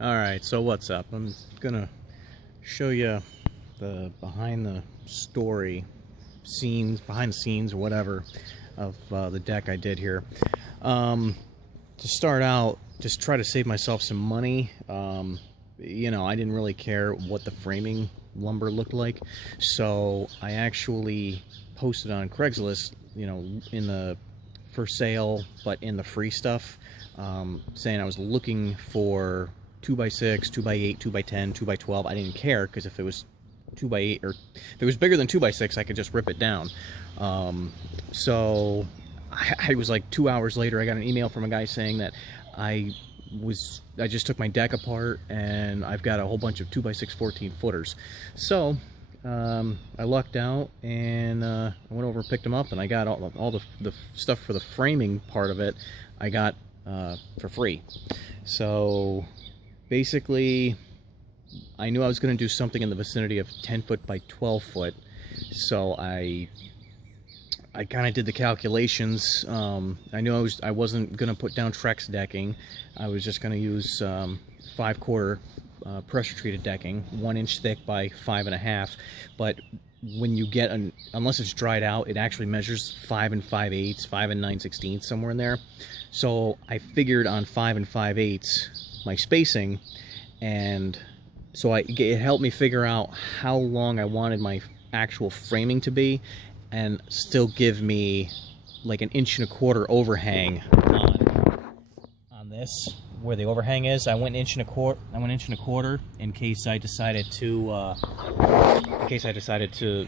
Alright, so what's up? I'm gonna show you the behind the story scenes, behind the scenes or whatever of the deck I did here. To start out, just try to save myself some money. You know, I didn't really care what the framing lumber looked like, so I actually posted on Craigslist, you know, in the for sale but in the free stuff, saying I was looking for 2x6, 2x8, 2x10, 2x12. I didn't care, because if it was 2x8 or if it was bigger than 2x6, I could just rip it down. So I was like 2 hours later, I got an email from a guy saying that I just took my deck apart and I've got a whole bunch of 2x6 14 footers. So I lucked out and I went over and picked them up, and I got all the stuff for the framing part of it I got for free. So basically, I knew I was going to do something in the vicinity of 10 foot by 12 foot, so I kind of did the calculations. I knew I wasn't going to put down Trex decking. I was just going to use 5/4 pressure treated decking, 1 inch thick by 5.5. But when you get unless it's dried out, it actually measures 5 5/8, 5 9/16, somewhere in there. So I figured on 5 5/8 my spacing, and so it helped me figure out how long I wanted my actual framing to be, and still give me like 1.25 inch overhang on this, where the overhang is. I went 1.25 inches in case I decided to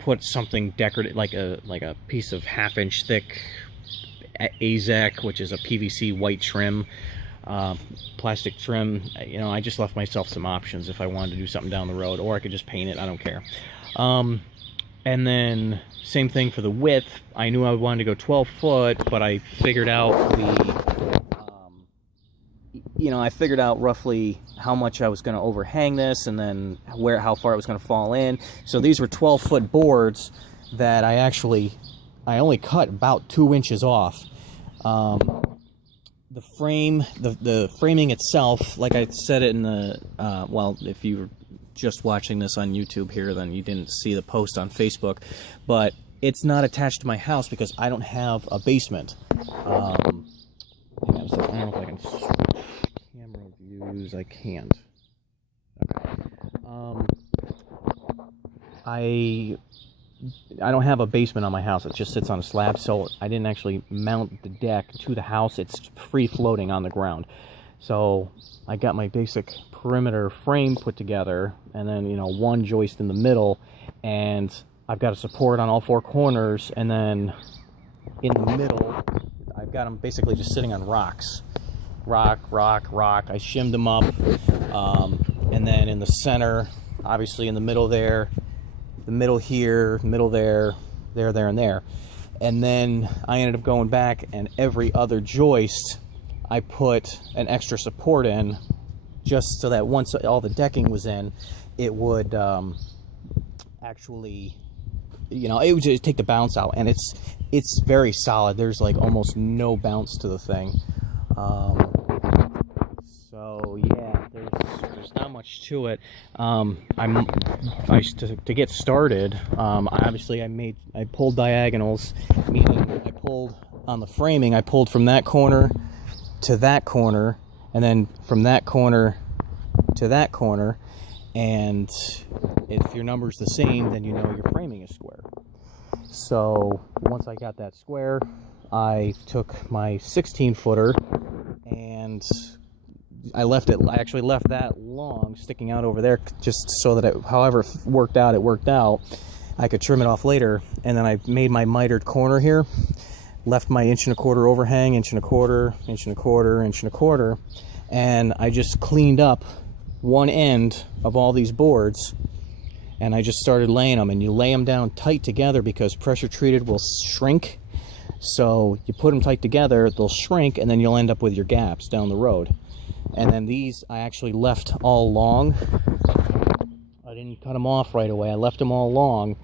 put something decorative, like a piece of 1/2 inch thick AZEK, which is a PVC white trim, plastic trim. You know, I just left myself some options if I wanted to do something down the road, or I could just paint it. I don't care. And then same thing for the width. I knew I wanted to go 12 foot, but I figured out I figured out roughly how much I was going to overhang this, and then how far it was going to fall in. So these were 12-foot boards that I only cut about 2 inches off. The frame, the framing itself, like I said it in the well, if you were just watching this on YouTube here, then you didn't see the post on Facebook, but it's not attached to my house because I don't have a basement. I don't know if I can camera views. I can't. Okay. I don't have a basement on my house. It just sits on a slab, so I didn't actually mount the deck to the house. It's free floating on the ground. So I got my basic perimeter frame put together, and then, you know, one joist in the middle, and I've got a support on all 4 corners, and then in the middle I've got them basically just sitting on rocks. Rock. I shimmed them up, and then in the center, obviously in the middle there, the middle here, middle there, there, and there. And then I ended up going back, and every other joist I put an extra support in, just so that once all the decking was in, it would actually, you know, it would just take the bounce out. And it's very solid. There's like almost no bounce to the thing. So yeah, there's not much to it. To get started, obviously I pulled diagonals, meaning I pulled on the framing. I pulled from that corner to that corner, and then from that corner to that corner, and if your number's the same, then you know your framing is square. So once I got that square, I took my 16-footer and I actually left that long sticking out over there, just so that however it worked out, I could trim it off later. And then I made my mitered corner here, left my 1.25 inch overhang, 1.25 inch, 1.25 inch, and I just cleaned up one end of all these boards, and I just started laying them. And you lay them down tight together because pressure treated will shrink. So you put them tight together, they'll shrink, and then you'll end up with your gaps down the road. And then these I actually left all long. I didn't cut them off right away. I left them all long,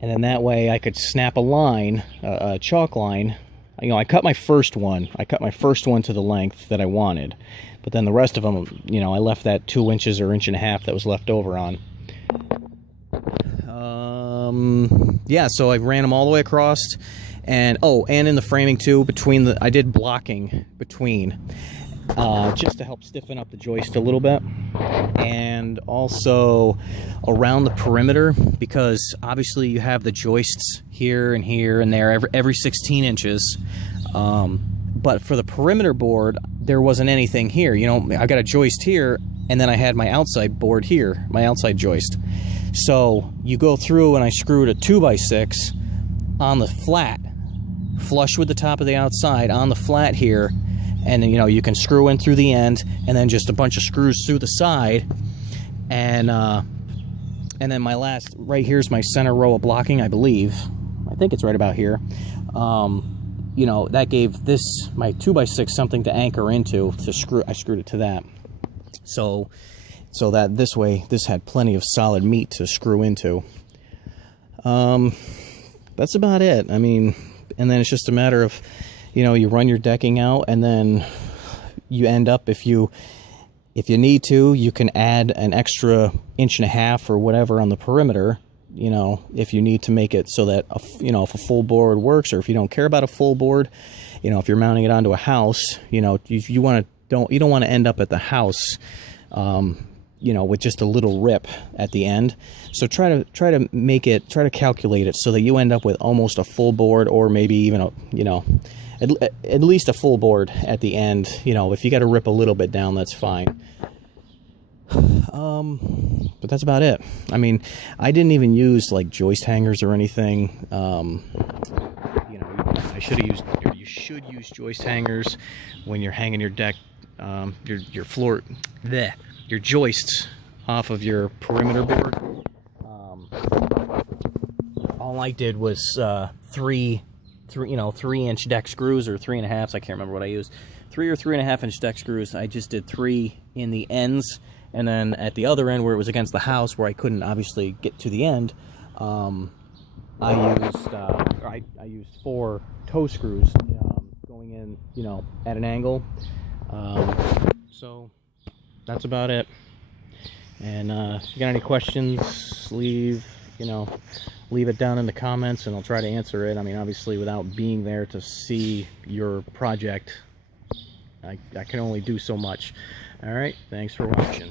and then that way I could snap a line, a chalk line. you know, I cut my first one to the length that I wanted, but then the rest of them, you know, I left that 2 inches or 1.5 inches that was left over on. Yeah, so I ran them all the way across, and and in the framing too, I did blocking between, just to help stiffen up the joist a little bit, and also around the perimeter, because obviously you have the joists here and here and there every 16 inches, but for the perimeter board there wasn't anything here. You know, I got a joist here, and then I had my outside board here, my outside joist. So you go through, and I screwed a 2x6 on the flat, flush with the top of the outside on the flat here, and then, you know, you can screw in through the end, and then just a bunch of screws through the side, and then my last, right here's my center row of blocking, I believe. I think it's right about here. You know, that gave this, my 2x6, something to anchor into, I screwed it to that. So that this way, this had plenty of solid meat to screw into. That's about it. I mean, and then it's just a matter of, you know, you run your decking out, and then you end up, if you need to, you can add an extra 1.5 inches or whatever on the perimeter, you know, if you need to make it so that, you know, if a full board works, or if you don't care about a full board, you know, if you're mounting it onto a house, you know, you don't want to end up at the house, you know, with just a little rip at the end. So try to calculate it so that you end up with almost a full board, or maybe even a, you know, at least a full board at the end. You know, if you got to rip a little bit down, that's fine. But that's about it. I mean, I didn't even use like joist hangers or anything. You know, you should use joist hangers when you're hanging your deck, your floor, your joists off of your perimeter board. All I did was 3-inch deck screws, or 3.5s. I can't remember what I used. 3 or 3.5-inch deck screws. I just did 3 in the ends, and then at the other end where it was against the house, where I couldn't obviously get to the end, I used 4 toe screws going in, you know, at an angle. So that's about it. And if you got any questions, leave it down in the comments, and I'll try to answer it. I mean, obviously, without being there to see your project, I can only do so much. All right, thanks for watching.